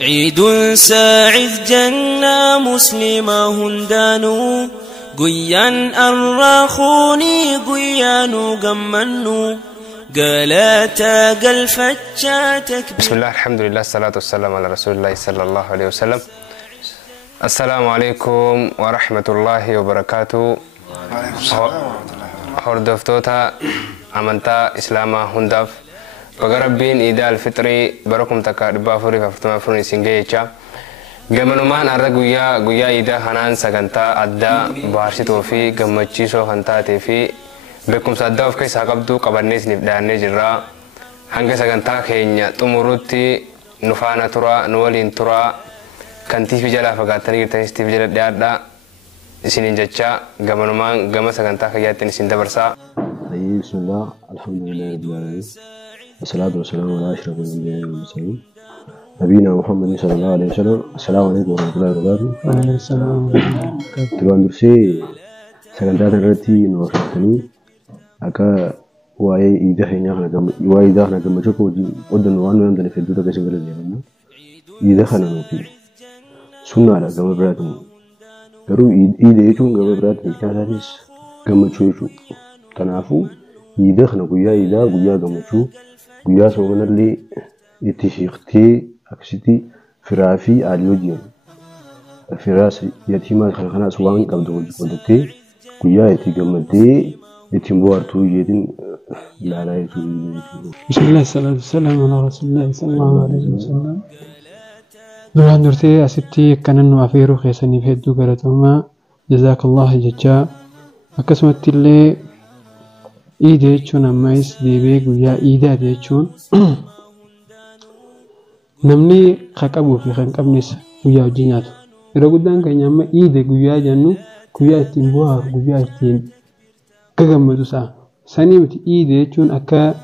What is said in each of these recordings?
عيد ساعد جنة مسلمة هندانو قيان الراخوني قيانو قمنو قالاتا قلفتشاتك. بسم الله الحمد لله الصلاة والسلام على رسول الله صلى الله عليه وسلم. السلام عليكم ورحمة الله وبركاته. هردفتوتا أمانتا إسلاما هندف وقربين إيدا الفطري بركم تكاربا فري ففتما فرني سنجيجا جمنومان أرجويا جويا إيدا هنان سكنتا أدا بارشتو في جمتشيسو هنتا تفي بكم صدق في ساقبدو قبرنيس نبدأني جرا هنگا سكنتا خينيا تمرتي نفانا ترى نولين ترى كنتي في جلا فقاتني تنستي في جلا دادا سنين جتشا جمنومان جما سكنتا خياتني سندبرسا. بسم الله الحمد لله رب العالمين والصلاة والسلام على أشرف الأنبياء والمرسلين نبينا محمد صلى الله عليه وسلم. السلام عليكم ورحمة الله وبركاته. وعليكم السلام ورحمة الله وبركاته. تلوان درسي سكنتات الرتي نوفتني أكا واي إيدهنا كما شوفوا ودن وانو يمدن في الدولة كسنجل الجبنة إيدهنا نوفي سنة على كما براتم كرو إيدهيشون كما براتم كاتاتيس كما تشويشو تنافو إيدهنا قويا إيدا قويا كما تشو قويا سوغن اللي اتشيختي أكسيتي فرافي آليوجيان فراس يتيمات خلقنا سوان قبضو قدتي قويا يتي قمتي يتمبوارتو يدين لا لا يتو. بسم الله الصلاة والسلام على رسول الله صلى الله عليه وسلم. دوران درتي أسبتي كنن وافيرو خيساني في الدو قراتهما جزاك الله ججا أكسمت اللي إيدي يجون أمايس ديبي قويا إيدا يجون نمني خاكبو في خانكبنس قويا وجيناتو إذا قدان كان يما إيدي قويا جانو قويا يتمبوار قويا يتين كغمدو سا سانيمت إيدي يجون أكا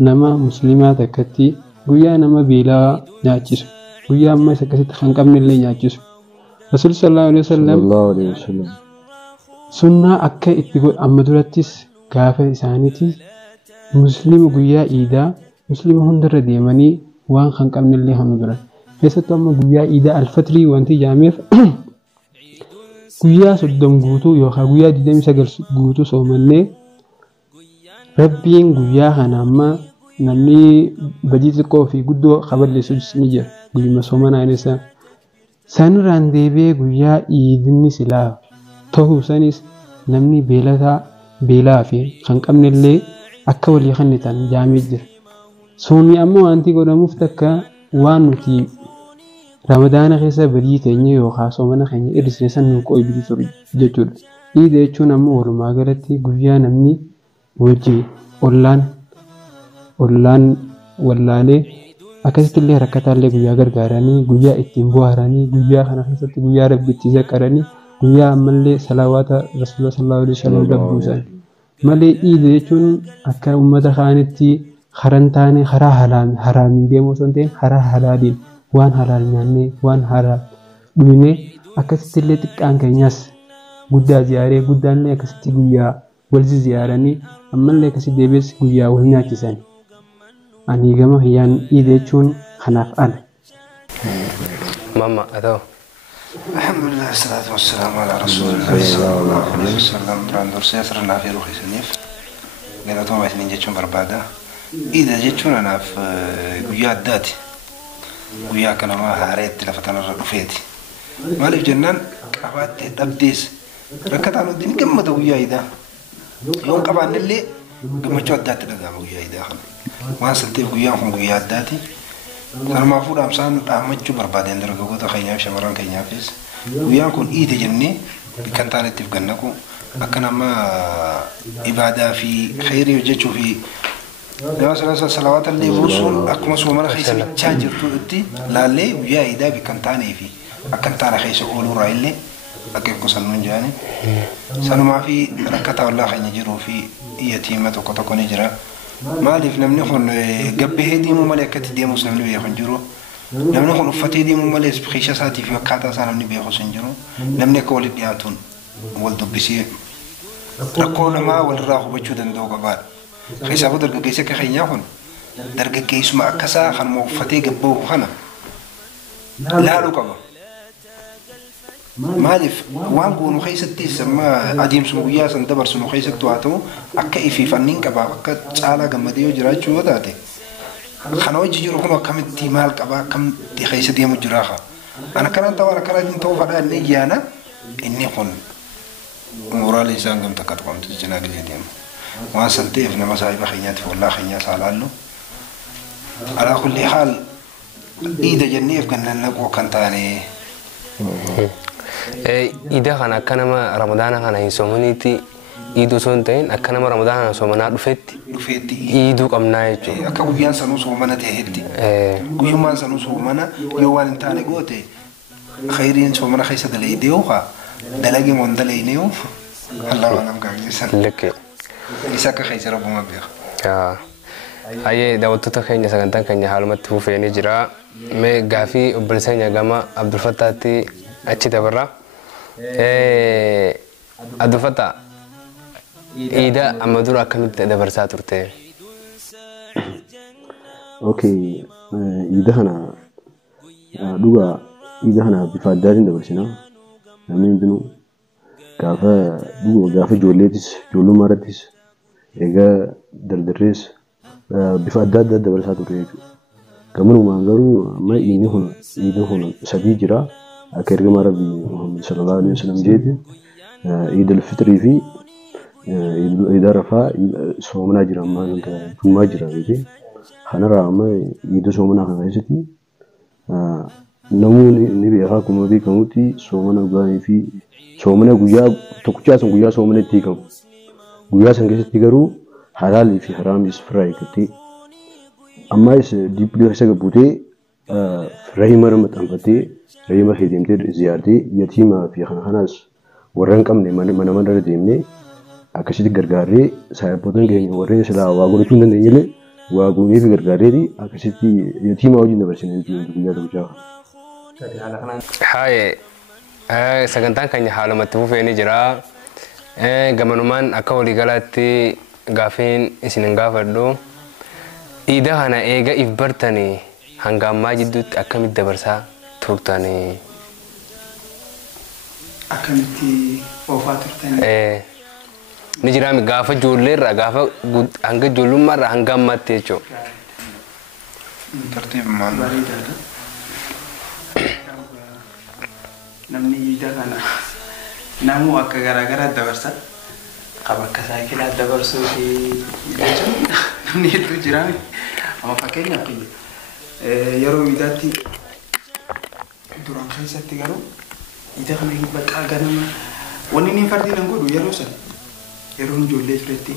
نما مسلمات أكتي قويا نما بيلا ناچسو قويا أما سكسيت خانكبن اللي ناچسو رسول صلى الله عليه وسلم سنة أكا اتقول أمدورتس gaafa isaaniiti musliima guyyaa iidaa musliima hundarra deemanii waan kan qabnellee hanu duran keessattuu amma guyyaa iidaa alfatrii wanti jaameef guyyaa 30 guutuu yookaan guyyaa 29 guutuu soomannee rabbiin guyyaa kana amma namni badii xiqqoo fi guddoo qaballeessus ni jira guyyuma soomanaa inisa sanirraan deebi'ee guyyaa iidinni silaa ta'uu sanis namni beelaa fi kan qabnellee akka walii kennitan jaamee jira. Soomni ammoo wanti godhamuuf takka waan nuti ramadaana keessa badii keenya yookaan soomana keenya irriseessan nu qo'ibiti ture jechuudha. Iida jechuun ammoo walumaa galatti guyyaa namni wajji ollaan wallaalee akkasitti illee rakkataallee guyyaa gargaaranii guyyaa ittiin bu'aaranii guyyaa kana keessatti guyyaa rabbitti zakkaranii guyyaa ammallee salawaata rasuula sallallahu alaihi wasallam dabbuusan malee iida jechuun akka ummata kaanitti karantaane karaa haraamiin deemuu osoo hin ta'in karaa halaaliin waan halaal nyaannee waan halaal dhugne akkasitti illee xiqqaan keenyas guddaa ziyaaree guddaallee akkasitti guyyaa wal ziyaaranii ammallee akkasitti deebi'es guyyaa wal nyaachisan ani gama hiyyaan iida jechuun kanaaf ana. ماما أدو. الحمد لله والصلاة والسلام على رسول الله صلى الله عليه وسلم. بران درسي أسرنا في روحي سنيف. قال توما اثنين جتشون بربادا. إذا جتشون أنا في ويا داتي. ويا كنا ما هاريت لفتنا الرفيتي. ما لي جنان كبات تبديس. ركض على الدين كم ويا إذا. يوم كمان اللي كم تشود دات لقام ويا إذا خل. ما سنتي ويا هم ويا داتي. أنا ما أفهم أمسان أحمد جو بربادين درجة قوة خيام شمران كينيا فيس ويان كون إيد جنني كان تاني تفقناكو أكنا ما إبادة في خير يوجد في لما سلاسل صلوات اللي بوصل أكما سوى مرة خيس بتشاجر تؤتي لا لي ويا إيدا بكان تاني في أكن تاني خيس أولو رايلي أكيد كسر من جاني سنو ما في ركعة الله خيني جرو في يتيمة وكتكون جرا ما ليف نمني خن جبه دي مملكة دي مسلم نبيه خنجرو نمني خن فتي دي مملكة بخيشة ساتي في وقتها سنة نبيه خنجرو نمني كولد ياتون ولد بسي ركونا ما والراخو بجودن دوغا بعد خيسا بدر كيسا كخينيا خن dargaggeessuma akkasaa kanuma uffatee gabba'u kana laaluu qaba. Maaliif waan goonu keessattis amma adeemsuma guyyaa san dabarsinu keessattuu haa ta'u akka ifiifanniin qabaaf akka caalaa gammadee yoo jiraachuu yoo taate kana hojii jiru kun akkamitti maal qabaa akkamitti keessa deemu jiraa ana kanaan ta'u ana kanaatiin ta'uu fadhaa illee yaana inni kun moraal isaan gamta akka tuqamtu cinaa gisee deemu waan san ta'eef nama saahiba keenyaatiif wallaa keenyaa saalaallu alaa kulli haal dhiida jenneef gannan naquu kan taane. Ida kana akka nama Ramadaana kana hin soomaniitti iiduu osoo hin ta'in akka nama Ramadaana kana soomanaa dhufetti iiduu qabnaa jechuudha. Akka guyyaan sanuu soomana ta'etti guyyummaan sanuu soomana yoo waan hin taane goote khayriin soomana keessa dalaydee hooqa dalagee moo hin dalaynee Allah waalam gaaggeessan. Lekke. Isa akka keessa rabbuma beeka. Hayyee daawwattoota keenya sagantaan keenya haalumatti fufeenii jira. Mee gaafii obboleessa gama Abdul Fattaatti achi dabarra. Abdul Fattaa Ida amma dura akkamitti dabarsaa turte? Okay, Ida kana dhugaa Ida kana bifa addaatiin dabarsina. Namni hundinuu gaafa ijoolleetis ijoollummaa irrattis egaa dardarrees bifa adda addaa dabarsaa turte jechuudha. Gamunumaan garuu amma Iidni kun sadii jira. Akka ergama Rabbi Muhammad sallallahu alaihi wasallam jeeti Eid al-Fitri fi Eid Arafaa soomana jira amma Jumaa jira jeeti. Kanarraa amma Eid soomana kana keessatti namoonni ni beekaa akkuma beekamutti soomana gaanii fi soomana guyyaa tokkichaa sun guyyaa soomana itti qabu. Guyyaa san keessatti garuu halaalii fi haraamis firaa eeggattee ammaas diippilii keessa gabbutee rahima maxxanfattee rahima deemtee ziyaartee yatiimaa fi kanaas warreen qabne mana irra deemnee akkasitti gargaarree saayibootaan keenya warreen silaa waa godhachuu hin dandeenyellee waa goonee fi gargaarreeti akkasitti yatiimaa wajjin dabarsine guyyaa tokkichaa. Haayee sagantaan keenya haalumatti fufeenii jira. Gamanumaan akka waliigalaatti gaafiin isin gaafadhu. Ida kana eega if bartanii hanga ammaa jidduutti akkamitti dabarsaa turtanii? Akkamitti oofaa turtanii? Ni jiraami gaafa ijoolleerraa gaafa hanga ijoollummaarraa hanga ammaatti jechuudha. Tartiib maal? Bareedaadha. Namni Ida kana namuu akka garaagaraa dabarsa. Qaba akka saayikilaa dabarsuu fi jechuun namni hedduu jiraami. Amma fakkeenyaaf yeroo Idaatti duraan keessatti garuu Ida kana hin baqaa ganama wanni inni fardiin hin godhu yeroo san yeroo ijoollee turetti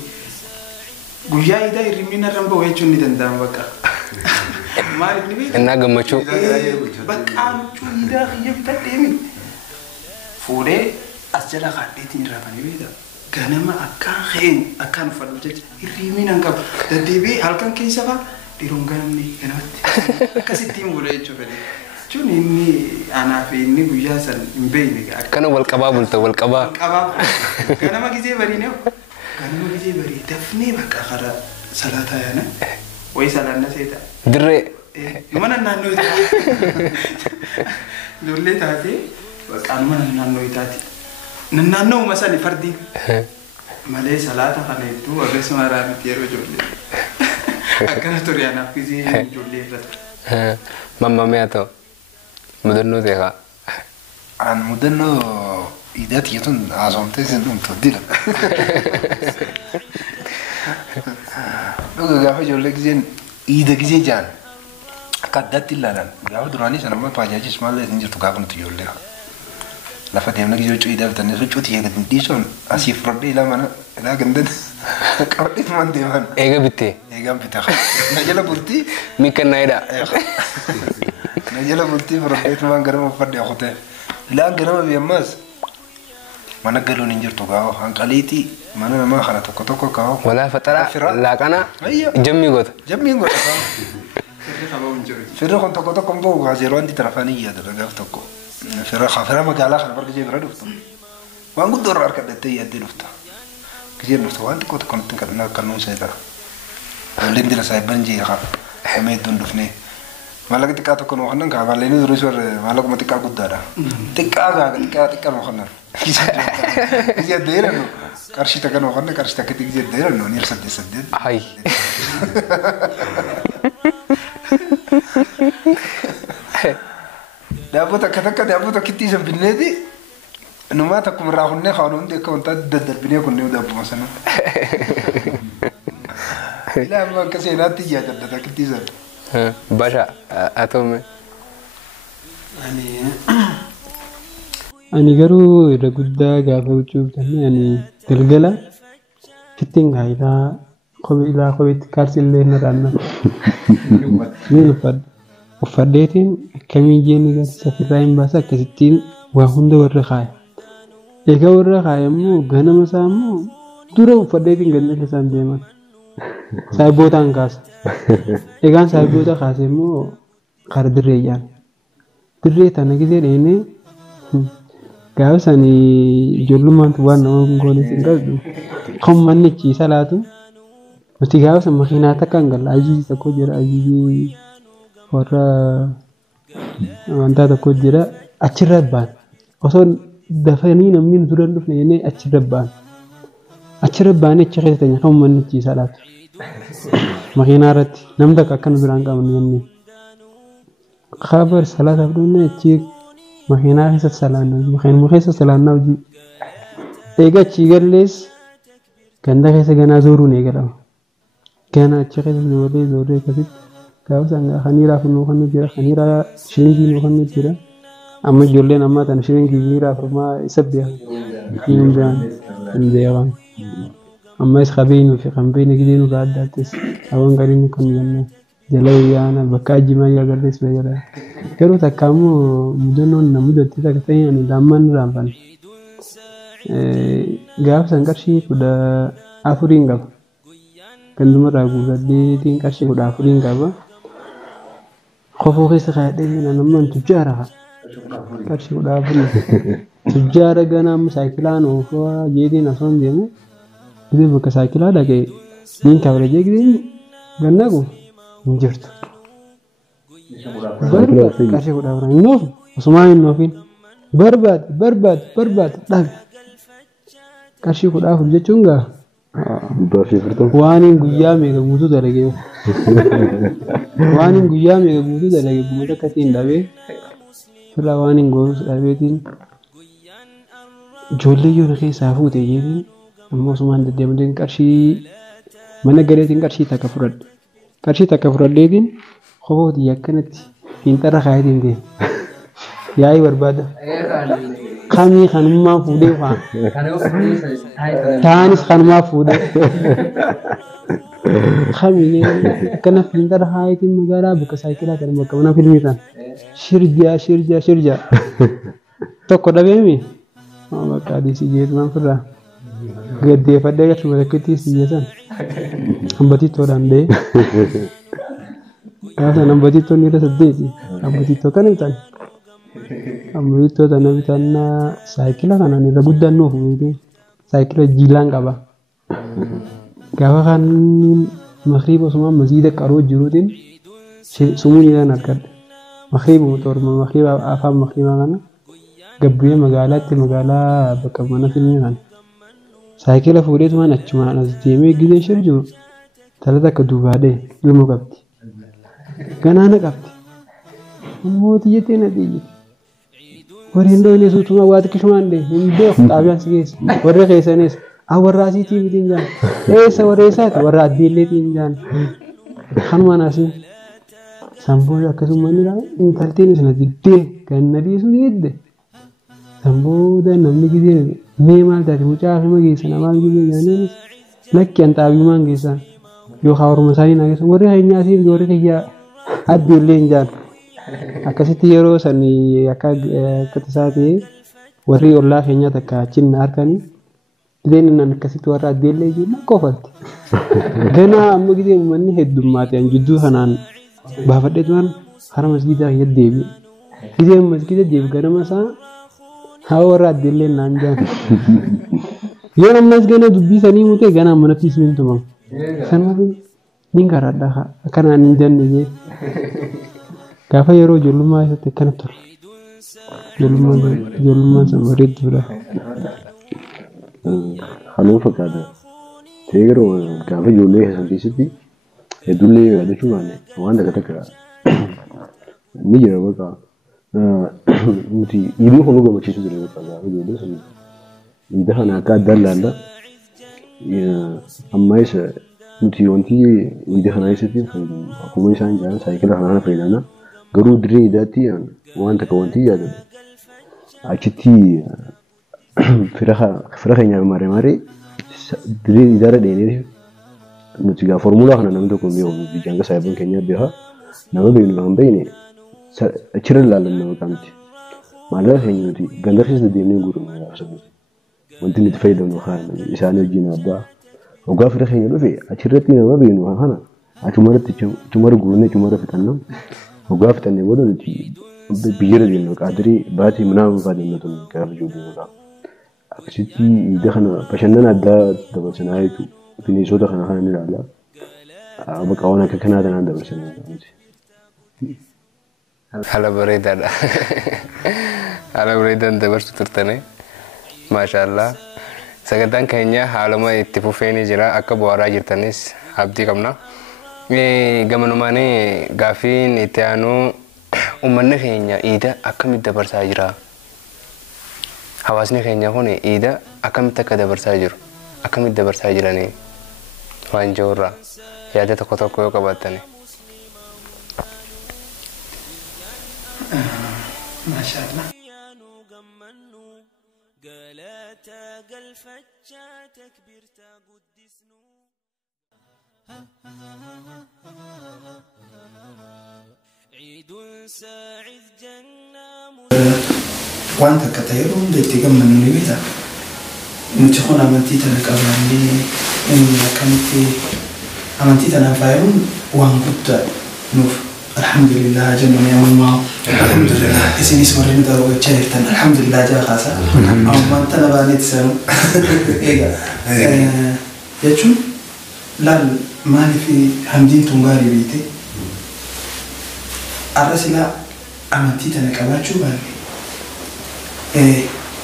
guyyaa Idaa hirribni narraan bahu jechuun ni danda'ama bakka. Maaliif ni beektu? Innaa gammachuu. Baqqaan Idaa kiyya bitadhee mi fuudhee as jala kaadheetiin raafanii beektaa. Ganama akkaan uffadhu jecha hirribni nan qabu deddeebi'ee halkan keessa ba'a dhiiroon ganamni ganamatti akkasittiin bula jechuudha. Jechuun inni anaa fi inni guyyaa san hin beekne. Akkana wal qabaa bulta wal qabaa. Ganama gisee bariinee ganama gisee barii dafnee bakka karaa salaataa yaana wayii salaanna seeta. Dirree. Mana naannoo taate ijoollee taatee baqqaan mana naannoo taate. Naannoo masani fardi malee salaata kana hedduu akkasuma raamiti yeroo ijoollee akkana ture anaaf gisee ijoollee irra ture. Mamma mi'a ta'u mudannoo seeqaa. An mudannoo Idaatti jechuun haasomtee isin dhumtu dila. Dhuga gaafa ijoollee giseen Ida gisee jaan akka addaatti ilaalan gaafa duraanii sana amma paajaajis maallee isin jirtu gaafa nuti ijoollee. Lafa deemna gisee huccuu Idaa bitannee huccuu xiyyaa gadi dhiisuun asii fudhadhee ilaa mana ilaa gandan qabadhee tumaan deeman. Eega bittee? Eegaan bitaa. Na jala bultii. Mikkannaa'edha. Na jala bultii fudhadhee tumaan ganama uffadhee hojjete. Ilaan ganama beemmaas mana galuun hin jirtu gaa'oo hanqaliitii mana namaa kana tokko tokko kaa'oo. Walaa faxaraa laaqana jammii goota. Jammii goota kaa'oo. Firri kun tokko tokko hin bahu kaasee yeroo anti tarafaanii yaadudha gaaf tokko. Firra magaalaa kana barga jee bira dhuftu. Waan guddaa irraa harkadhattee yaaddee dhufta. Giseen dhufta waan xiqqoo tokko nutti kadhannaa akka nuun seeta. lindira saayiban jee haa hamee hedduun dhufnee maallaqa xiqqaa tokko nu kannan kaa baallee ni duris warra maallaquma xiqqaa guddaadha xiqqaa kaa xiqqaa nu kannan ija deeran nu qarshii takka nu kannan qarshii takka ija deeran nu niir saddeet Hai. daabboo takka daabboo tokkitti isa binneeti numaa takkuma irraa kunnee kaan hundi akka wantaa daddarbinee kunnee daabbuma sana ilaa amma akka seenaatti ijaa gadda takkitti isa Basha atome. Ani garuu irra guddaa gaafa huccuu bitannee ani galgala fittiin gaa'ilaa kopheetti kaarsillee narraanna. Ni uffadheetiin akkamiin jeenni garsa firraa hin baasa akkasittiin waa hunda warra kaaya. Egaa warra kaaya immoo ganama isaa immoo dura uffadheetiin ganna isaan deeman. Saayibootaan kaasa. Egaan saayiboota kaase immoo kara dirreeyyaan. Dirree tana gisee dheenee gaafa sanii ijoollummaantu waan nama goone sin qabdu kan manni ciisa laatu nuti gaafa san makiinaa takka hin galla ajiiji tokko jira ajiiji warra wantaa tokko jira achirra baan osoo dafanii namni nu dura dhufne jennee achirra baanee achi keessa teenya kan manni ciisa laatu makiinaa irratti nam takka akka nu biraan qabnu jennee khabar salaataaf dhufne achi makiinaa keessa salaannaa hojii eega achii gallees ganda keessa ganaa zooruun eegalama gana achi keessa zooree akkasitti gaafa sangaa haniiraaf nuu kan jira haniiraa shilingii nuu kan jira amma ijoolleen ammaa tana shilingii haniiraaf ammaa isa beekan hin beekan ammas qabeenyu fi qabeenyi gidee nurraa addaattis hawwan gariin kan jenna jala yaana bakka ajimaa agarrees beekara garuu takka immoo mudannoon na mudatti takka ta'e ani lamman raanfan gaafa san qarshii 14 qaba gandumarraa guurradheetiin qarshii 14 qaba kofoo keessa kaayadhee na namman tujjaara qarshii 14 tujjaara ganaa amma saayikilaan oofaa jeetiin asoon deemu gidee bakka saayikilaa dhaqee niin kabarajee gidee gannaaqu hin jirtu. Qarshii 14 hin noofu osuma hin noofin barbaade dhabe qarshii 14 jechuun gaa waan hin guyyaa meeqa guutuu dalagee guutuu akkasiin dhabee firraa waan hin goonus dhabeetiin ijoollee yoo na keessaa fuute jeetiin ammoo osumaan deddeemuudhaan qarshii mana galeetiin qarshii takka fudhadheetiin kopootii akkanatti fiinxarra kaayatiin deema. Yaa'ii barbaada. Kamii kanummaa fuudhee fa'aa. Taanis kanumaa fuudhee. Kamii akkana fiinxarra kaayatiin magaalaa bakka saayikilaa kan bakka mana filmii tan. Shirjaa. Tokko dhabeemi. Bakka adii si jeetumaan firraa. Gaddeeffadhee gachuu bakkeetti si jeesan. Hambatiittoodhaan ba'ee. Gaafa hambatiittoonni irra saddeeti. Hambatiittoo kana bitan. Hambatiittoo kana bitannaa saayikila kanaan irra guddaan nuuf beekee saayikila jiilaan qaba. Gaafa kan makriiba osuma masiida qaroo jiruutiin sumuuniidhaan argadha. Makriiba torma makriiba afaan makriibaa kana gabbee magaalaa bakka mana filmii kana. Saayikila fuudheetumaan achumaan as deemee gidee shir jiru talata akka duubaadhee yommuu qabdi. Ganaana qabdi. Namooti jettee na dhiyyite. Warreen dhoonee suutuma waa xiqqishumaan dhee hin beeku xaabiyaan si keessa. Warra keessanis warra asiitii mitiin jaan. Eessa warra eessaati warra addeelleetiin jaan. Kanumaan asii. Samboo akkasuma intaltiin sana diddee ganna dhiisuu didde. Sambooda namni gidee mee maal taate mucaa fi mageessana maal gidee jaaniinis lakki an xaabiyyumaan geessan yookaan orma isaanii naa geessan warri keenyaa fi warri kiyyaa addeellee hin jaan. Akkasitti yeroo sanii akka tasaa ta'e warri ollaa keenyaa takka achiin harkanii gideen nan akkasitti warra addeellee jiru qofaatti. Ganaa amma gidee uummanni heddummaate an jidduu kanaan baafadheetumaan hara masgiidaa keessa deebi'e. Gideen masgiida deebi ganama isaa haa warra addeellee naan jaan. Yoo namnas gana dubbii sanii mutee ganaa manatti isiniin tumamu. Kanaaf garadha akkanaan hin jenne jee gaafa yeroo ijoollummaa isaatti akkana ture ijoollummaan san bareedduudha. Halluu fakkaata. Ta'ee garuu gaafa ijoollee keessan keessatti hedduullee yaadachuu baanne waan takka ni jira bakka nuti iidii kun nu gammachiisu ture bakka gaafa ijoollee sun iida kana akka addaan laalla amma isa nuti wanti iida kana keessatti akkuma isaan jedhan saayikila kanaan fayyadamna garuu dirree iidaatti waan takka wanti yaadatu achitti fira keenya maree dirree idaara dheeree nuti gaa formulaa kana namni tokko beeku bijanga saayibaan keenya beeka nama beeknu kan beekne achirra ilaalanna maqaa miti maallaa keenya nuti ganda keessa deemnee guutummaa gaafsannuti wanti nuti fayyadamnu haala isaanii wajjin abbaa hoggaa fira keenya dhufe achirratti nama beeknu kana achumarratti chumara guurne chumara fixannaa hoggaa fixannee booda nuti biyyarra deemnu qaadirii baatii minaa fa'aa deemna tun gaafa ijoollee maqaa akkasitti iida kana bashannana addaa dabarsanaa jechuudha. Bineensota kana kan inni ilaala. Bakka waan akka kanaa tanaan dabarsanii haala bareedaadha. Haala bareedaan dabarsu turtanii. Maashaallah. Sagantaan keenya haaluma itti fufee jira akka bu'aaraa jirtanis abdii qabna. Gamanumaan gaaffiin itti aanu uummanni keenya iida akkamitti dabarsaa jira? Hawaasni keenya kun iida akkamitti akka dabarsaa jiru? Akkamitti dabarsaa jiranii? Waan jirurraa yaada tokko yoo qabaatani. Maashaallah. Wanta akka ta'e hundi gammannu ni beekta. Nuti kun amantii tana qabannee akkamitti amantii tana faayuun waan guddaa nuuf alhamdulillah jennu ni ammaa alhamdulillah isinis warri nu daawwachaa jirtan alhamdulillah jaa kaasa ammaan tana baaneeti sanu egaa jechuun laal maaliif hamdiin tun gaarii beekte arra silaa amantii tana qabaachuu baanne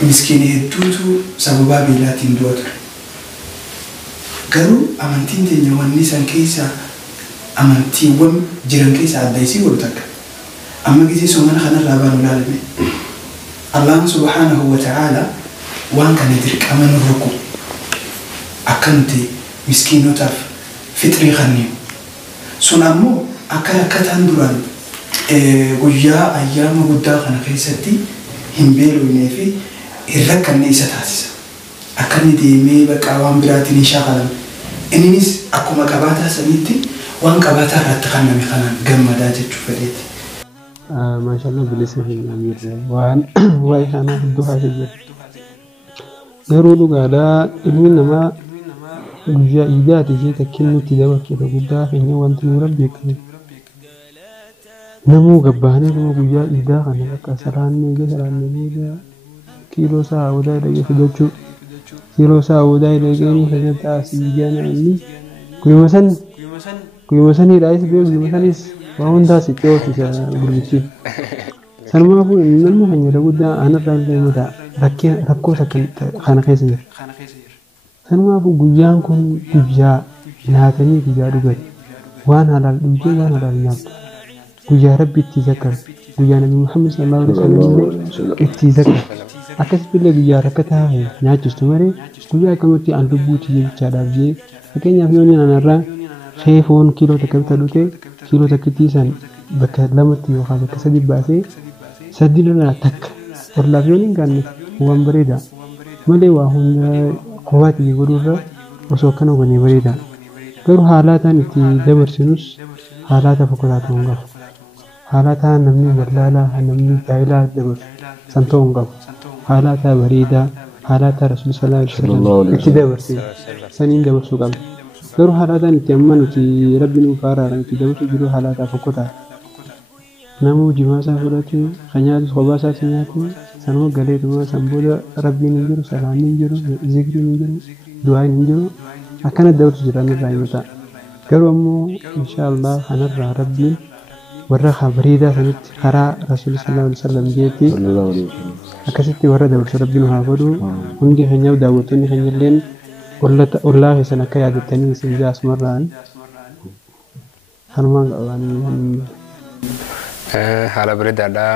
miskiini hedduutu sababaa beelaatiin du'a ture. Garuu amantiin teenya wanni san keessa amantiiwwan jiran keessa adda isii godhu takka. Amma gisee soomana kanarraa baanu ilaalame. Allahan subhaanahu wa ta'ala waan kana dirqama nu rukku akka nuti miskiinotaaf fixrii kanniin. Sun ammoo akka rakkataan duraan guyyaa ayyaama guddaa kana keessatti hin beelofnee fi irra kanne isa taasisa. Akka inni deemee bakka waan biraatiin hin shaakalan. Innis akkuma qabaataa sanitti waan qabaataa irratti kanname kanaan gammadaa jechuu fedheeti. Maashaallah bilisa hin amirre waan waa'ee kanaa hedduu haasa'e jira. Garuu dhugaadhaa ilmi namaa guyyaa iidaati ishee takkiin nutti dabarsudha guddaa keenya wanti nu rabbi qabu. Namuu gabbaanee kuma guyyaa iidaa kana bakka salaannee booda kiiloo isaa hawwataa dhagee fidachuu kiiloo isaa hawwataa dhagee fidachaa asii gana inni guyyuma saniidhaas beeku guyyuma sanis waa hundaas itti oofisa gurbichi. Sanumaafuu namni keenya guddaa aanarraa illee mataa rakkoo kana keessa jira. Sanumaafuu guyyaan kun guyyaa nyaatanii guyyaa dhuganii waan halaal dhugee waan halaal nyaatu. Guyyaa rabbi itti zakkaru guyyaa nabi Muhammad sallallahu alaihi wasallam itti zakkaru akkasitti illee guyyaa rakkataa nyaachistu malee guyyaa akkamitti aan lubbuuti jechaadhaaf jee fakkeenyaaf yoo nyaanarraa foon kiiloo takka bitadhute kiiloo takkitti san bakka lamatti yookaan bakka sadi baasee sadi lolaa takka orlaaf yoo hin gaanne waan bareeda malee waa hunda qofaatti godhurra osoo akkana goonee bareeda garuu haalaataan itti dabarsinus haalaata fokkotaa ta'uu hin qabu. Haalaata namni wallaalaa namni jaahilaa dabarsu san ta'uu hin qabu. Haalaata bareedaa haalaata rasuul sallallahu alaihi wasallam itti dabarsee saniin dabarsuu qabna. Garuu haalaataan itti amma nuti rabbi nuuf araaraan itti dabarsuu jiru haalaata fokkotaa. Namuu jimaa isaa fudhate kan nyaatu kophaa isaa nyaatu sanuma galeetuma san booda rabbiin hin jiru salaanni hin jiru zikriin hin jiru du'aan hin jiru akkana dabarsu jiran irraa yoo ta'a. garuu ammoo inshaallah kanarraa rabbiin warra bariidaa sanitti karaa rasuulli sallallahu alaihi wasallam jeetti akkasitti warra dabarsu rabbiin haa godhu hundi keenyaaf daawwattoonni keenya illeen ollaa keessan akka yaadattanii isin jaasumarraan kanumaan qabanii haala bareedaadhaa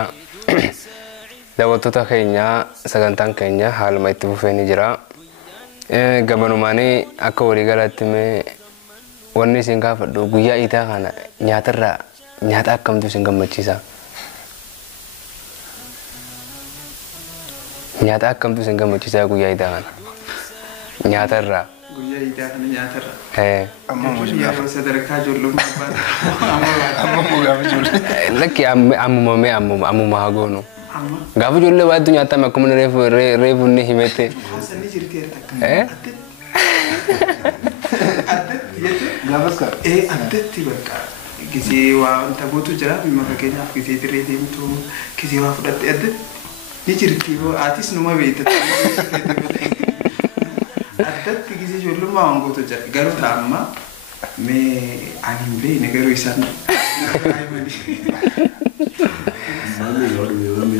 daawwattoota keenya sagantaan keenya haaluma itti fufee ni jira gamanumaanii akka waliigalaatti wanni isin gaafadhu guyyaa iidaa kana nyaatarraa nyaata akkamtu isin gammachiisa? Nyaata akkamtu isin gammachiisa guyyaa iidaa kana? Nyaatarraa. Guyyaa iidaa kana nyaatarraa. Amma yeroo sadarkaa ijoollummaa baate. amma gaafa ijoollee. Lakki ammuma haa goonu. Gaafa ijoollee baay'eetu nyaatama akkuma reefu inni himette. Haasanii jirti akka. Gaafas ka. Addatti bakka. Gisee waa wanta gootu jira bimma fakkeenyaaf gisee dirree deemtu gisee waa fudhatte addatti ni jirti yoo aatis numa beekta. Addatti gisee ijoollummaa waan gootu jira garuu ta'amma mee ani hin beekne garuu isaan.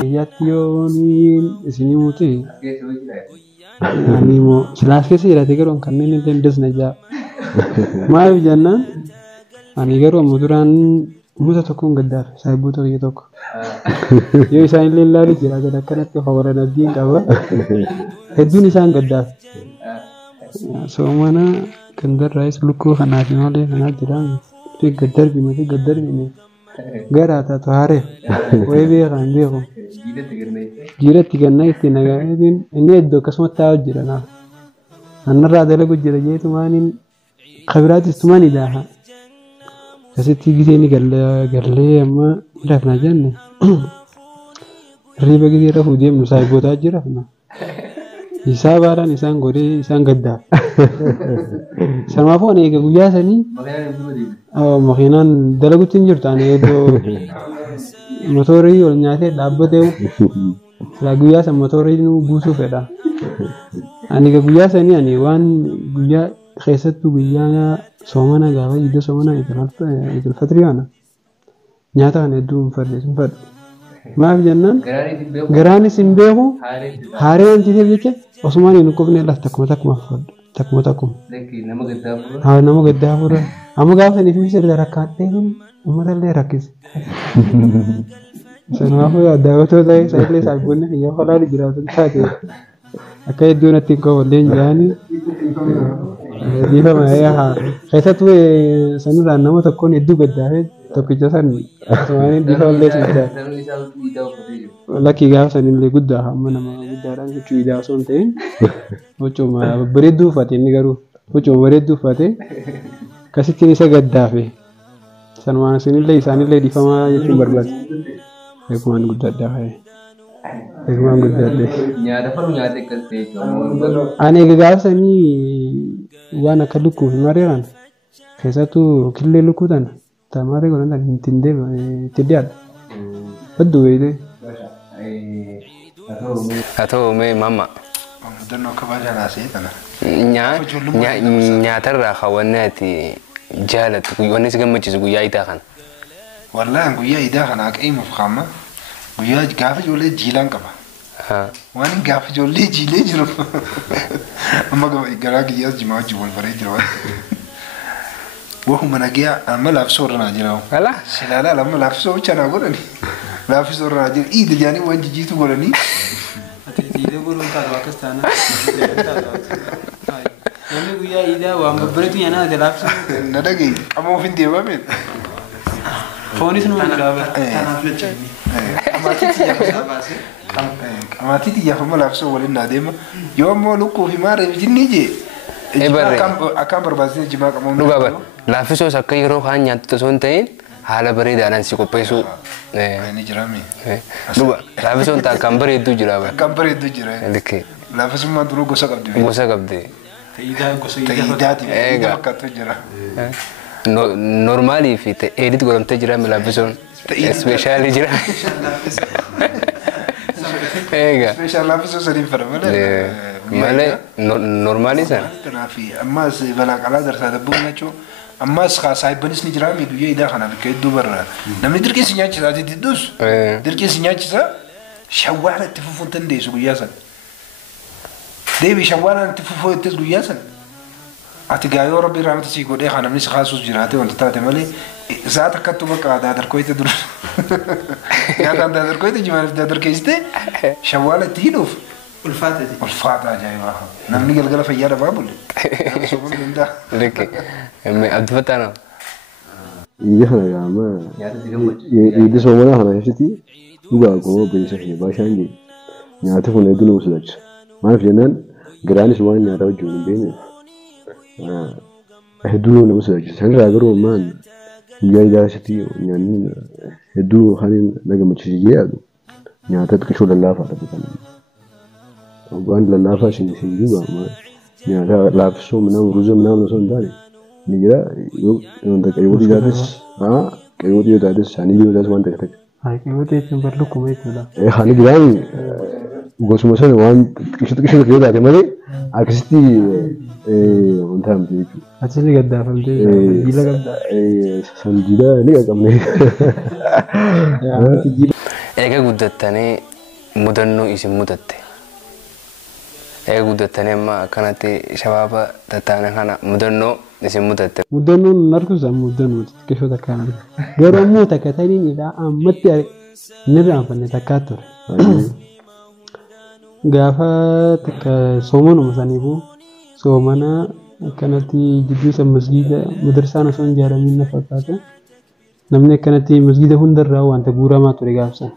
Iyyaatti yooniin isinii muti ani immoo silaas keessa jiraate garuu kanneen illee dasna jaa maaliif jennaan ani garuu amma duraan muta tokkoon gaddaafe saayiboota biyya tokko yoo isaan illee ilaalu jiraatan akkanatti hawara nabdiin qaba hedduun isaan gaddaafe soomana gandarraayis lukkuu kanaaf malee kanaa jiraan gaddarbine gara taatu haare way beekan beeku jiratti ganna itti nagaatiin inni iddoo akkasumatti taa'u jira naaf annarraa dalagu jira jeetu maaniin kabiraatis tumani daaha kasitti gisee ni gallee amma midhaafnaa jenne riiba gisee rafuu deemnu saayibootaa jirafna isaa baadhaan isaan godhee isaan gaddaaf samaafuu ani eega guyyaa sanii makiinaan dalagutti hin jirtu ani eegoo motorii ol nyaatee dhaabbatee silaa guyyaa san motorii buusuu fedha ani eega guyyaa sanii ani waan guyyaa keessattuu guyyaa soomana gaafa iddoo soomana idul fitrii kana nyaata kana hedduu hin fedhu maaf jennaan garaanis hin beeku haaree wanti ta'eef jecha osumaan hin qofne laaf takkuma nama gaddaa fura amma gaafa saniif misirra rakkaatee uummata illee rakkise sanumaafuu daawwatoo ta'e sa'illee saayibboonni xiyyaa qolaatu jiraatu taate akka hedduun itti hin qoballee hin jaanii dhiifama keessattuu sanirraan nama tokkoon hedduu gaddaafee tokkicha san asumaanii dhiifamillee sinidhaa lakkii gaafa sanillee guddaa amma nama guddaadhaan huccuu idaa osoo hin ta'in huccuma bareedduu uffate inni garuu huccuma bareedduu uffate akkasittiin isa gaddaafe sanumaan isinillee isaanillee dhiifamaa jechuun barbaade eegumaan guddaadhaa fayyee. Eegumaan guddaadhaa. Nyaata falu nyaata akkas ta'e ani egaa gaafa sanii waan akka lukkuu fi mareeraan keessattuu killee lukkuu tana tamaree godhan tan itti dhiyaadha. Hedduu beekte. haa ta'u mee mamma Mudannoo akka baajanaasee kana. nyaatarraa hawwannee ati jaalattu wanni si gammachiisu guyyaa iidaa kana. Wallaan guyyaa iidaa kana akka himuuf qaama guyyaa gaafa ijoollee jiilaan qaba. Waan gaafa ijoollee jiilee jiru amma garaa guyyaa jimaa wajjin wal baree jira waan. Wahuma nagaa amma laafisoo irra naa jira. Ala? Silaalaa amma laafisoo bicha naa godhani. Laafisoo irra naa jira iida jaanii waan jijjiitu godhanii. Iidaa godhuun taatu akkas taana. Namni guyyaa iidaa waan babbareetu nyaanaa ati laafisoo. Na dhagaye qama ofiin deemame. Foonis nu jiraaba. Kanaaf jecha. Qamaatii xiyyaafama laafisoo waliin naa deema. Yoo ammoo lukkuu fi maareef jinnii jee. Akkaan barbaachisee jimaa qabamu. Dhugaa bara laafisoos akka yeroo kaan nyaattu osoo hin ta'in haala bareedaadhaan si qopheessuu. Ni jirame. Dhugaa laafisoon ta'a akkaan bareedduu jira. Akkaan bareedduu jira. Laafisummaan duruu gosa qabdi. Gosa qabdi. Ta'iidaati. Egaa fakkaatu jira. Normaalii fi edit godhamtee jira laafisoon. Ispeeshaalii jira. Egaa. Ispeeshaal laafisoo sadiin fedha malee normaalii sana. Kanaafi ammas balaa qalaa darsaa dabbuu jechuun ammas saayibanis ni jira guyyaa idaa kana bakka hedduu barra namni dirqii si nyaachisa ati diddus dirqii si nyaachisa shawwaala itti fufuu hin dandeessu guyyaa san deebii shawwaalaan itti fufuu ittis guyyaa san ati gaayoo rabbi rahmata si godhee kana namni si kaasuus jiraate wanta taate malee zaata akkattu bakka daadarkoyte dur nyaataan daadarkoyte jimaaniif daadarkeessite shawwaala itti hidhuuf ulfaata ajaa'ibaa namni galgala fayyaa dhabaa bulle sobuun danda'a. Leke abdi fataana. Iya kana gama idi soomana kana keessatti dhugaa koo beesa fi baashaan jedhu nyaata kun hedduu nama sodaachisa. Maaliif jennaan garaanis waan nyaata wajjin hin beekneef hedduu nama sodaachisa. Sanirraa garuu ammaan guyyaa idaa keessatti nyaanni hedduu kan na gammachiisee yaadu nyaata xiqqishoo lallaafaadha bukan. Waan lallaafaa isin jiru nyaata laaffisoo minaamu ruuza minaamu osoo hin taane ni jira wanta qayyootii taates qayyootii yoo taates isaanii yoo taates waan ta'e. Qayyootii jechuun ballukkuma jechuudha. Haali biraan gosuma sana waan xiqqishoo yoo taate malee akkasitti wanta hamte jechuudha. Achi ni gaddaafamtee jiila gaddaa. San jiila ni qaqqabne. Eega guddattanii mudannoo isin mudatte. Eega guddattanii amma akkanatti shabaaba tattaana kana mudannoo isin mudatte. Mudannoon narkuusaa mudannoo xiqqishoo takkaan jira. Garuu ammoo takka taniin idhaa ammatti nirraanfanne takkaa ture. Gaafa takka soomanuma saniifuu soomana akkanatti jidduu san masgiida madarsaan osoo hin ijaaramin na fakkaata. Namni akkanatti masgiida hundarraa wanta guuramaa ture gaafsan.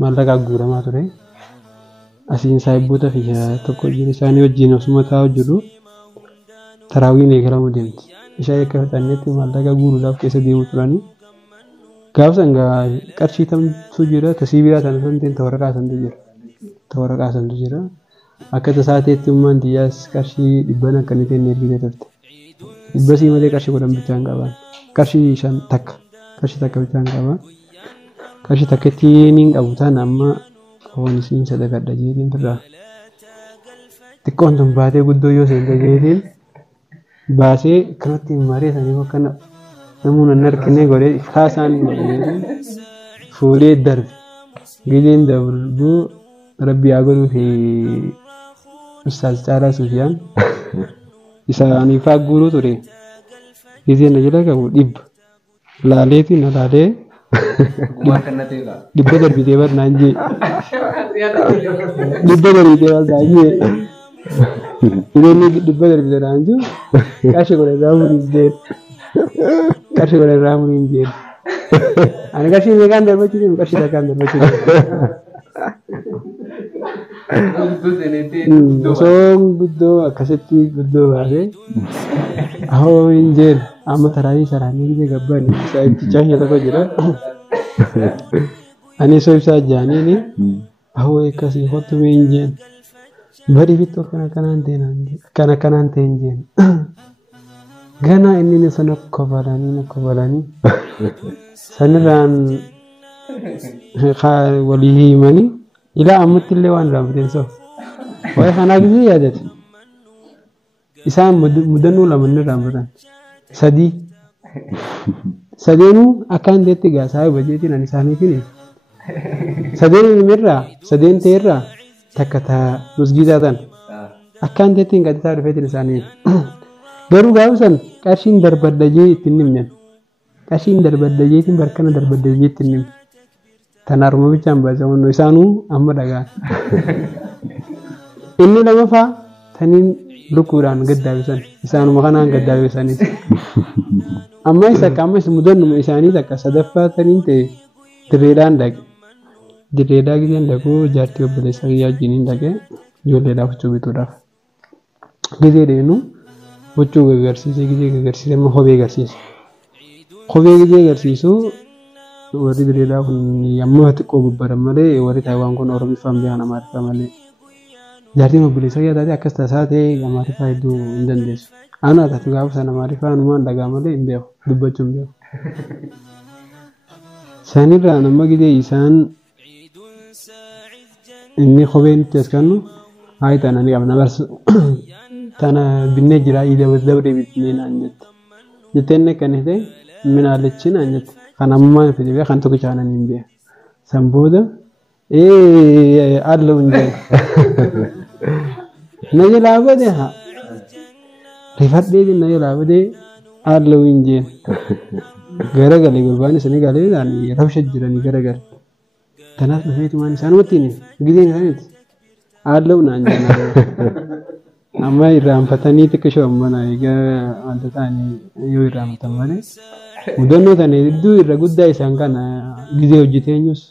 Maallaqaa guuramaa ture. Asiin saayibboota fi tokko jiru isaanii wajjin osuma taa'u jiru taraawiin eegalamu deemti. Ishee akka fixannetti maallaqa guuruudhaaf keessa deemu turanii. Gaafsan qarshii tamtu jira tasii biraa sana santeen tawaraqaa santu jira. Tawaraqaa santu jira. Akka tasaateetti ummaan diyyaas qarshii dhibban akkanitti inni ergitee turte. Dhibbasii malee qarshii 10 bichaan qaban. Qarshii 5 takka. Qarshii takka bichaan qaban. Qarshii takkatti niin qabu ta'an amma foon isiin sadaqadha jeetiin turraa. Xiqqoon tun baatee guddoo yoo seente jeetiin baasee kanatti maree saniif akkana namoonni hin harkine godhee haasaan fuulee darbe. Gideen darbuu rabbi haa godhuu fi Ustaaz Caalaa Sufiyaan isaaniifaa guuruu ture. Gideen na jala qabu dhibba. Laaleetiin na laalee dhibba darbitee barnaan jee. Dhibba darbitee barnaan jee. Inni dhibba darbitee barnaan jiru qarshii godhe irraa muriin jeen. Qarshii godhe irraa muriin jeen. Ani qarshii meeqaan darbachuu deemu qarshii takkaan darbachuu deemu. Osoon guddoo akkasitti guddoo baasee ahoo hin jeen amma taraayii saraanii gidee gabbaan saayitti caashee tokko jira. Ani soo ibsaa jaaniini ahoo akkasii hottu hin jeen. Bari bittu akkana kanaan ta'e hin jeen. Gana inni sana kobalanii sanirraan walii himanii ilaa ammatti illee waan raawwateen soo. Waa'ee kanaa gisee yaadate. Isaan mudannoo lama ni raawwatan. Sadeenuu akkaan deetti gaasaa bajeetiin ani isaaniifini. Sadeen ilmirraa sadeen ta'erraa takka taa masgiidaa tan akkaan deettiin gadhiisaa dhufeetiin isaaniif. Garuu gaafa san qarshiin darbadajee ittiin nimnen. Qarshiin darbadajeetiin barkana darbadajee ittiin nimne. Tanaaruma bichaan baasamannoo isaanuu amma dhagaan. Inni lamaffaa taniin lukkuudhaan gaddaabisan isaanuma kanaan gaddaabisanis. Amma isa qaama isa mudannuma isaanii takka sadaffaa taniin ta'e dirreedhaan dhaqe. Dirreedhaa giseen dhaquu jaartii obboleessa kiyyaa wajjiniin dhaqe ijoolleedhaaf huccuu bituudhaaf. Gisee deenu huccuu gagarsiisee gisee gagarsiisee amma kophee agarsiise. Kophee gisee agarsiisuu warri dirreedhaa kun amma xiqqoo gubbaran malee warri Taayiwaan kun Oromiffaan beekan Amaariffaa malee. Jaartiin obboleessa kiyyaa taate akkas tasaa ta'e Amaariffaa hedduu hin dandeessu. Ana taatu gaafa sana Amaariffaa anumaan dhagaa malee hin beeku dubbachuu hin beeku. Sanirraa nama gisee isaan inni kophee nuti as kannu haa ta'an ni qabna barsu. Tana binnee jira ija dabree bitnee naan jette. جتني كنهده من على الشين أنت خنا ما في ذي خن تقول أنا نيمبيا سامبودا أدلو نجى نجى لابده ها رفعت دي نجى لابده أدلو نجى غيره قالي قرباني سني قالي يعني رفش الجيراني غيره قال تناس نفيت ماني سانوتيني قدين هنيت أدلو نانجى أما يرام فتاني تكشوا أمنا إيجا أنت تاني يرام تماني مدنو تاني دو يرغود داي سانكانا جزء وجتينيوس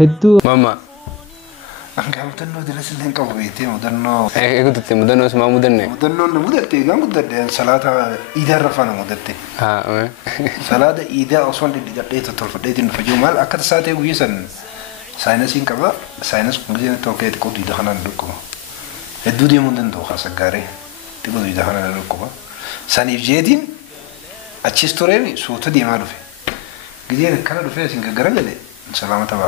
هدو ماما Angka mudannoo dirasa illee qabu beektee mudannoo. Eeguutti mudannoo isuma mudannee. Mudannoon na mudatte egaa mudadde salaata iidaa irra faana mudatte. Salaata iidaa osoo dhidhiidhee tolfadheetiin dhufa jiru maal akka tasaa ta'e guyyaa san saayinasiin qaba saayinas kun gisee tokkee xiqqoo diida kanaan dhukkuma. Hedduu deemuu hin danda'u haasa gaaree xiqqoo diida kanaan dhukkuma. Saniif jeetiin achis tureen suuta deemaa dhufe. Giseen akkana dhufee asiin gaggara galee. Selamat apa?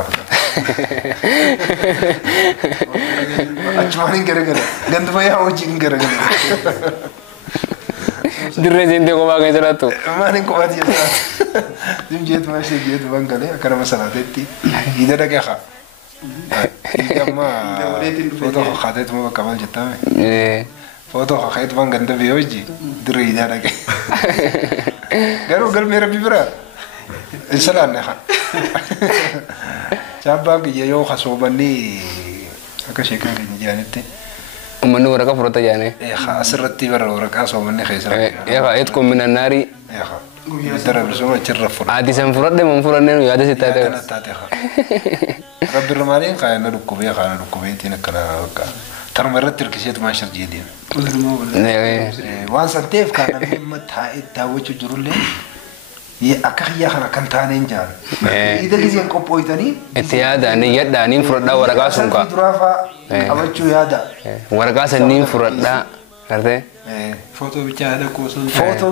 Cuma ni gara-gara. Gantu bayar ojin gara-gara. Dirre jente ko bagai salat tu. Mana ko bagai salat. Dim jet masih jet bangkale. Karena masalah teti. Ida dah kaya. Ida mah. Foto khadet mau kamal jeta. Foto khadet bang ganda bioji. Dirre ida dah kaya. Garu gal mera bibra. Salam nih. Cabang yo khasobani akka sheekan keenya jaanitti ummanni waraqaa fudhata jaane asirratti bara waraqaa soommanni keessa yaa eetko minan naari dara bisoma cirra fudha adi san fudhadhe man fudhanne yaada sittaate rabbi ramaaliin kaayana dhukkubee kaana dhukkubeetiin akkana bakka tarma irratti hirkiseetu maashar jeediin waan santeef kaana dhimma taa'ee daawwachuu jirullee akka xiyyaa kana kan taaneen jaan ida giseen qophooytanii itti yaadanii yaddaaniin fudhadhaa waraqaa sun kaa duraafa qabachuu yaada waraqaa sanniin fudhadhaa gartee footoo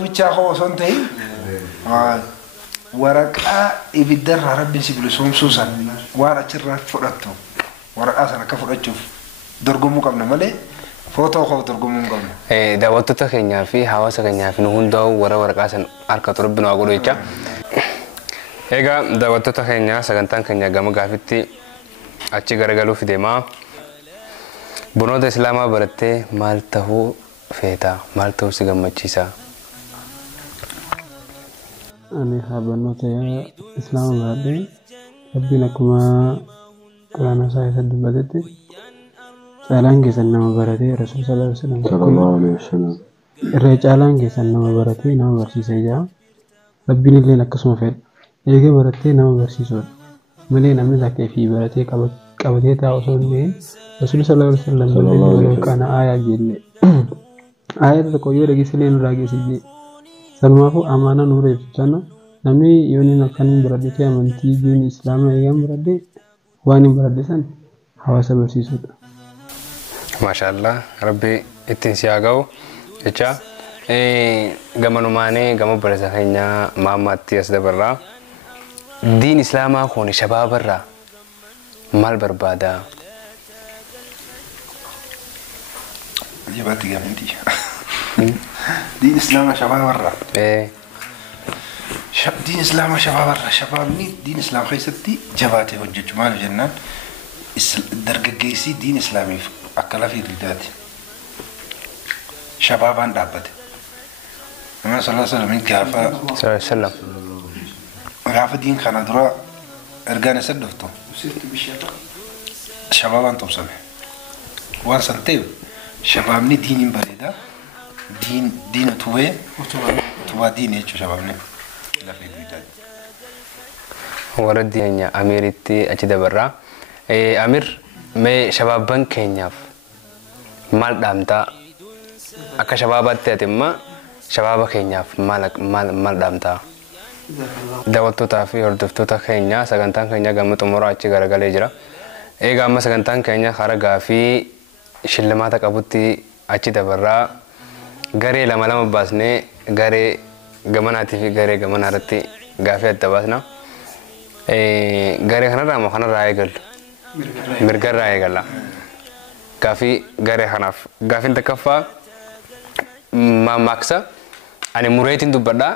bichaa osoo hin ta'in waraqaa ibiddarraa rabbiin si bilisomsuu san waan achirraa fudhattu waraqaa san akka fudhachuuf dorgomuu qabna malee footoo koo dorgomuu hin qabnu. Daawwattoota keenyaa fi hawaasa keenyaa fi nu hundaa'u waraqaa san harka turbi nu haa godhu jecha. Egaa daawwattoota keenyaa sagantaan keenya gama gaafitti achi garagaluuf deemaa. Barnoota Islaamaa barattee maal ta'uu feeta? Maal ta'uu si gammachiisa? Ani barnoota Islaamaa baradhee rabbiin akkuma quraana isaa isa dubbatetti caalaan keessan nama baratee Rasuul sallallahu alaihi wasallam irra caalaan keessan nama baratee nama barsiisee jira. Rabbiin illee akkasuma fedha. Eegee baratee nama barsiisudha. Malee namni takkee fi baratee qabatee taa'u osoo hin ta'in Rasuul sallallahu alaihi wasallam kana aayaa jenne. Aayaa tokko yoo dhageessilee nurraa geessisee sanumaafuu amaanaa nurra ibsana namni yoo inni akkaniin baratee amantii diin Islaamaa eegan baratee waan hin baratee san hawaasa barsiisudha. Maashaallah rabbi ittiin si haa ga'u jecha gamanumaanii gama barasa keenyaa maammaatti as dabarraa diin Islaamaa kun shabaabarraa maal barbaada? Jibatti gamantii. Diin Islaamaa shabaabarraa. Diin Islaamaa shabaabarraa shabaabni diin Islaam keessatti jabaatee hojjechuu maal jennaan dargaggeessii diin Islaamiif akka lafii ridaati. Shabaabaan dhaabbate. Nama sallallahu alaihi wasallam gaafa diin kana dura ergaan isa dhuftu shabaabaan tumsame. Waan san ta'eef shabaabni diiniin bareeda diina tubee tubaa diini jechuudha shabaabni lafii ridaati. Warra diina Amiiritti achi dabarraa. Amir mee shabaaban keenyaaf maal dhaamtaa? Akka shabaabaatti ati immoo shabaaba keenyaaf maal dhaamtaa? Daawwattootaa fi hordoftoota keenya sagantaan keenya gama xumuraa achi garagalee jira. Egaa amma sagantaan keenya karaa gaafii shillimaata qabutti achi dabarraa garee lama baasnee garee gamanaatii fi garee gamanaa irratti gaafii adda baasna. Garee kanarraa moo kanarraa eegallu? Mirgarraa eegalla. Gaafii garee kanaaf gaafiin takkaffaa maammaaksa ani mureetiin dubbadha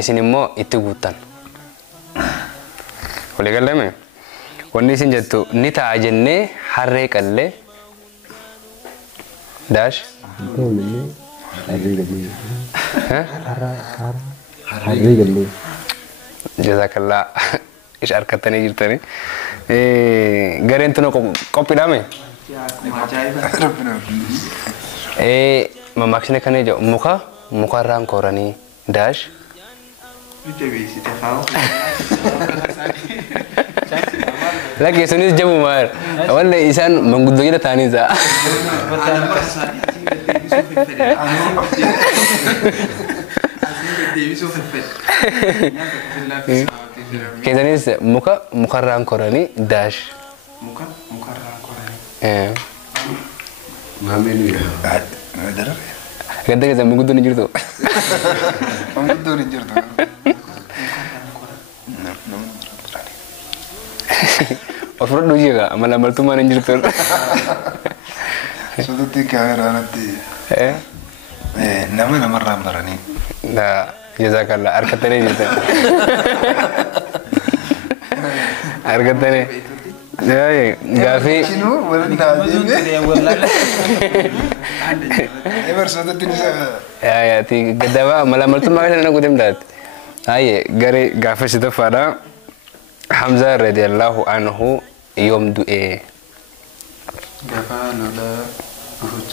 isin immoo itti guuttan walii galame wanni isin jettu ni ta'a jennee harree qallee daash harree gallee jazaakallaa ish harkattanii jirtanii gareen tuna qophiidhaame mammaakshine kan jedhu mukarraan koranii daash lageessunis jabu maar walla isaan manguddoo jedha taanii isaa keessanis mukarraan koranii daash gadda keessan manguddoon hin jirtu manguddoon hin jirtu of fudhadhu jeega mala maltummaan hin jirtu sotutti kaameraanatti nama namarraan baranii jazaakallaa harkattanii jirtan harkattanii gaafii gaddabaa mala maltummaa keessa nana guutem daate gare gaafa sitaffaadha Hamza radiyallahu anhu yoom du'e gaafa lola Uhud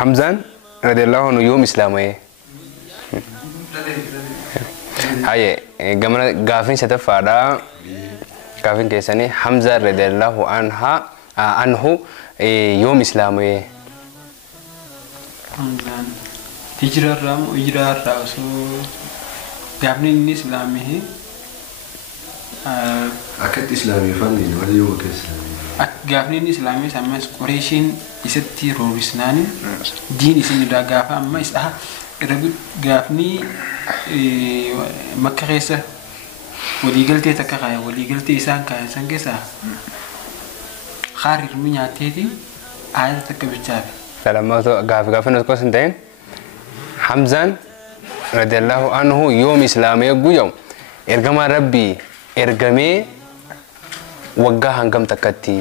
Hamzaan radiyallahu anhu yoom islaamaye gamana gaafin sitaffaadha gaafin keessanii Hamza radiyallahu anhu yoom islaamaye Hamzaan hijrarraa moo hijraarraa osoo gaafni inni islaamee akkatti islaameffamne wala yoo keessa gaafni inni islaamee ammas qoreeshiin isatti roorisnaani diin isin irraa gaafa amma isa irra gaafni makka keessa waliigaltee takka kaaya waliigaltee isaan kaayan san keessaa xaar hirmi nyaateeti aayata takka bichaafe salammaatu gaafin osoo hin ta'in Hamzaan radiyallahu anhu yoom islaamee guyyamu ergamaa rabbii ergamee waggaa hangam takkatti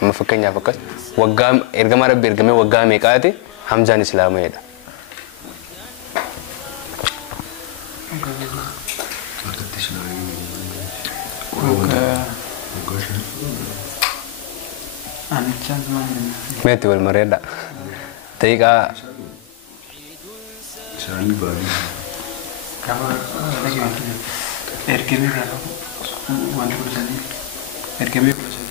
amma fakkeenyaaf akkas waggaa ergamaa rabbii ergamee waggaa meeqaati Hamzaan islaameedha. Meetti wal mareedha. Daqiiqaa Sani bari. Kamu lagi waktu ergemi berapa? Wanti kulisani. Ergemi kulisani.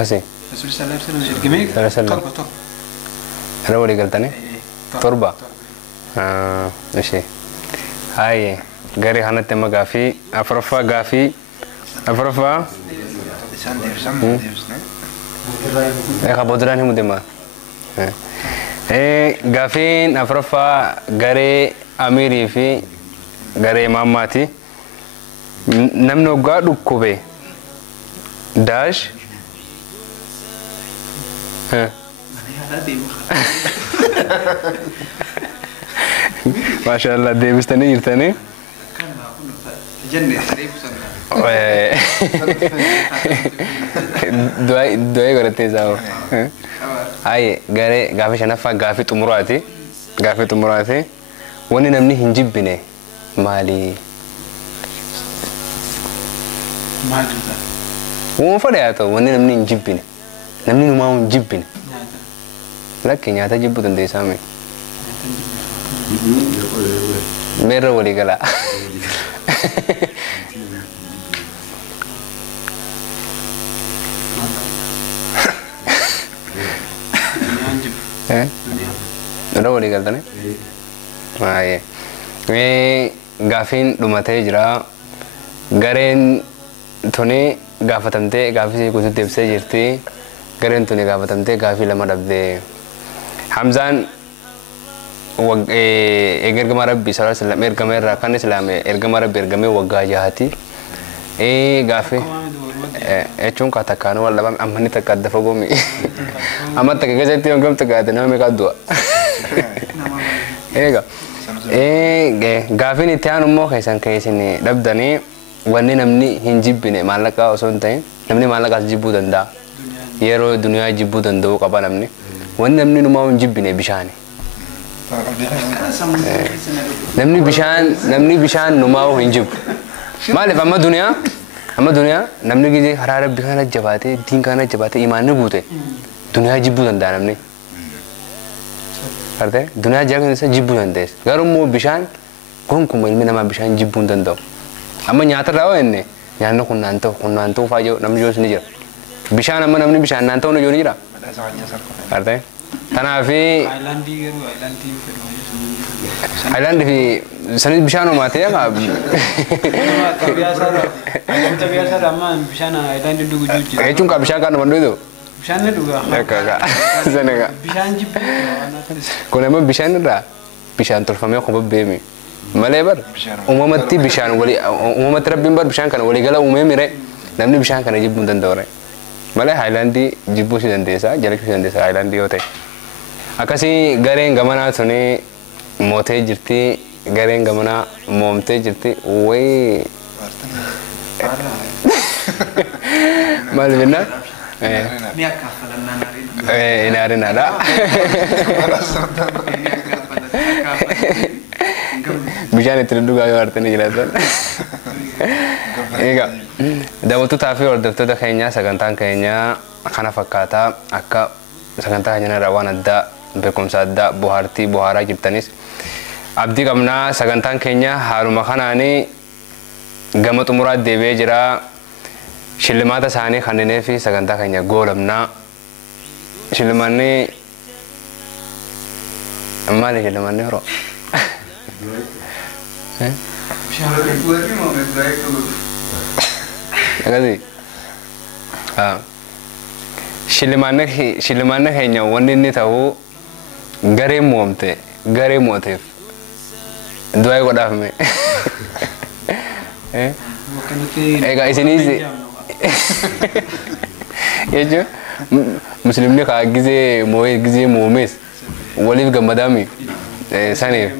Kasih. Rasul sallallahu alaihi wasallam ergemi. Torba. Ada boleh galtane? Torba. Oke. Hai, gari hanat tema gafi, afrofa gafi, afrofa. Kabodran himu dema. Gaafiin afuraffaa garee amirii fi garee maammaati. Namni waggaa dhukkube daash maashaallah deebistanii jirtanii du'aa godhattee isaa garee gaafi shanaffaa gaafii xumuraati. Gaafii xumuraati. Wanni namni hin jibbine maali? Waan fadhaa haa ta'u wanni namni hin jibbine namni numaa hin jibbine lakki nyaata jibbu dandeessaa mee? Meerra walii galaa. Udah boleh kata nih? Gaafiin dhumatee jira. Gareen tuni gaafatamtee gaafii guutuu deebisee jirti. Gareen tuni gaafatamtee gaafii lama dhabdee. Hamzaan ergama rabbii sallallahu alaihi wasallam ergama irraa kan islaame ergama rabbii ergamee waggaa jahati. Gaafii echun ka takanu wala bam amani takadda fogomi amma takagazati on gam takadda na me kadwa ega gaafin itti aanu immoo keessan keessini dhabdanii wanni namni hin jibbine maallaqa osoo hin ta'in namni maallaqaas jibbuu danda'a yeroo duniyaa jibbuu danda'uu qaba namni wanni namni numaa hin jibbine bishaani namni bishaan numaa hin jibbu maaliif amma duniyaa namni gizee karaa rabbi kana jabaatee diin kana jabaatee imaanni guute duniyaa jibbuu danda'a namni arde duniyaa jaakan isa jibbuu dandees garuu bishaan gonkumaa ilmi namaa bishaan jibbuu danda'u amma nyaata irraa enne nyaanni kunnaan ta'uu faayoo namni joos ni jira bishaan amma namni bishaan naan ta'uu ni jira arde tanaafi Island fi sanis bishaan uummatee yaa jechuun ka bishaan kan dhuman dhugu bishaan ni dhugaa bishaan jibbu kun amma bishaan irraa bishaan tolfamee qofa beemi malee bar uumamatti bishaan walii uumamatti rabbiin bar bishaan kana walii gala uumee mire namni bishaan kana jibbuu hin danda'u malee haayilaandii jibbuu si dandeessa jalachuu si dandeessa haayilaandii yoo ta'e akkasii gareen gamanaa tuni mootee jirti gareen gamanaa moomtee jirti wayii maal jenna inaarinaadha bishaan itti dhugaa yoo artanii jiraatan egaa daawwattootaa fi hordoftoota keenyaa sagantaan keenyaa kana fakkaataa akka sagantaa keenyarraa waan addaa beekumsa addaa bohaaraa jirtanis abdii qabnaa sagantaan keenya haaluma kanaanii gama xumuraa deebi'ee jira shillimaata isaanii kanneenii fi sagantaa keenya goolamnaa shillimaanni maali shillimaanni yeroo akkasii shillimaanni keenya wanni inni ta'uu garee mooteef du'aa godhaaf mee egaa isinis jechuun muslimni kaa gizee moomees waliif gammadaami saniif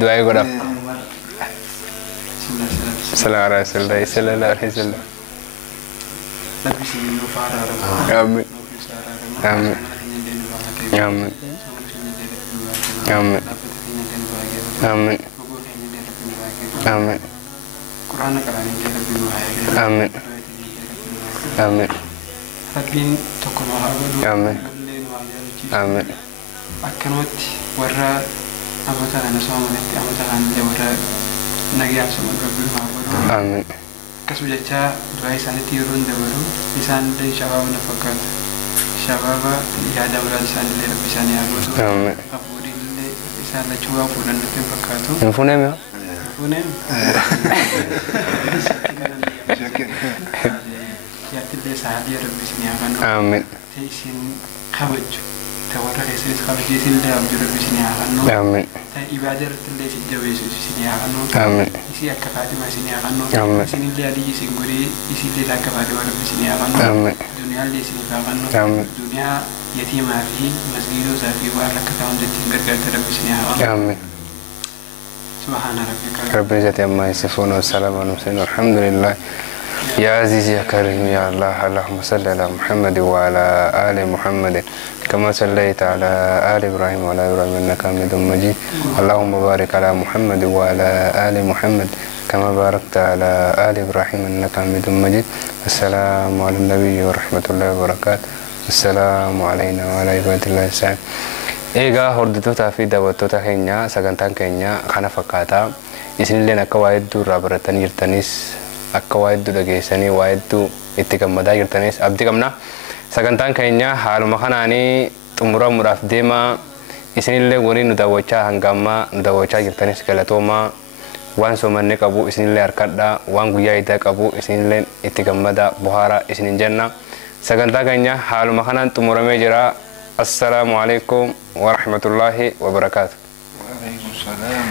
du'aa godhaaf sallallahu alaihi wasallam Amin. Amin. Amin. Amin. Amin. Amin. Amin. Amin. Amin. Amin. Akkanumatti warra amata kana soomanitti amata kana warra nagayaan sooman rabbiin haa godhu. Amin. Akkasuma jecha du'aa isaaniitti yeroo hin dabalu isaan illee shabaaba na fakkaata. Shabaaba yaada biraa isaan illee rabbi isaanii haa godhu. Amin. Afuudhiin illee isaan lachuu waan fuudhan nutti hin fakkaatu. Hin fuuneemi haa? Fuuneemi. Yaatti illee sa'aatii rabbi isinii haa kennu. Amin. Isin kabaju. Warra keessanis kabajee isin illee abjuu rabbi isinii haa kennu. Amin. Ibaada irratti illee isin jabeessu isinii haa kennu. Amin. Isi akka Faatima isinii haa kennu. Amin. Isin illee adii isin godhee isin illee akka Faatima rabbi isinii haa kennu. Amin. Duniyaa illee isiniif haa kennu. Amin. Duniyaa yatiimaa fi masgiidootaa fi waan rakkataa hundattiin gargaarta rabbi isinii haa kennu. Amin. سبحان ربك رب العزة عما يصفون والسلام على المرسلين والحمد لله يا عزيز يا كريم يا الله اللهم صل على محمد وعلى آل محمد كما صليت على آل إبراهيم وعلى إبراهيم إنك حميد مجيد اللهم بارك على محمد وعلى آل محمد كما باركت على آل إبراهيم إنك حميد مجيد السلام على النبي ورحمة الله وبركاته السلام علينا وعلى عباد الله الصالحين egaa hordoftoota fi daawwattoota keenya sagantaan keenya kana fakkaata isinillee akka waa hedduu irraa baratanii jirtanis akka waa hedduu dhageessanii waa hedduu itti gammadaa jirtanis abdii qabna sagantaan keenya haaluma kanaanii xumuramuudhaaf deema isinillee waliin nu daawwachaa hanga ammaa nu daawwachaa jirtanis galatoomaa waan soomanne qabu isinillee harkadhaa waan guyyaa idaa qabu isinillee itti gammadaa bohaaraa isinin jenna sagantaa keenya haaluma kanaan xumuramee jira السلام عليكم ورحمة الله وبركاته. وعليكم السلام.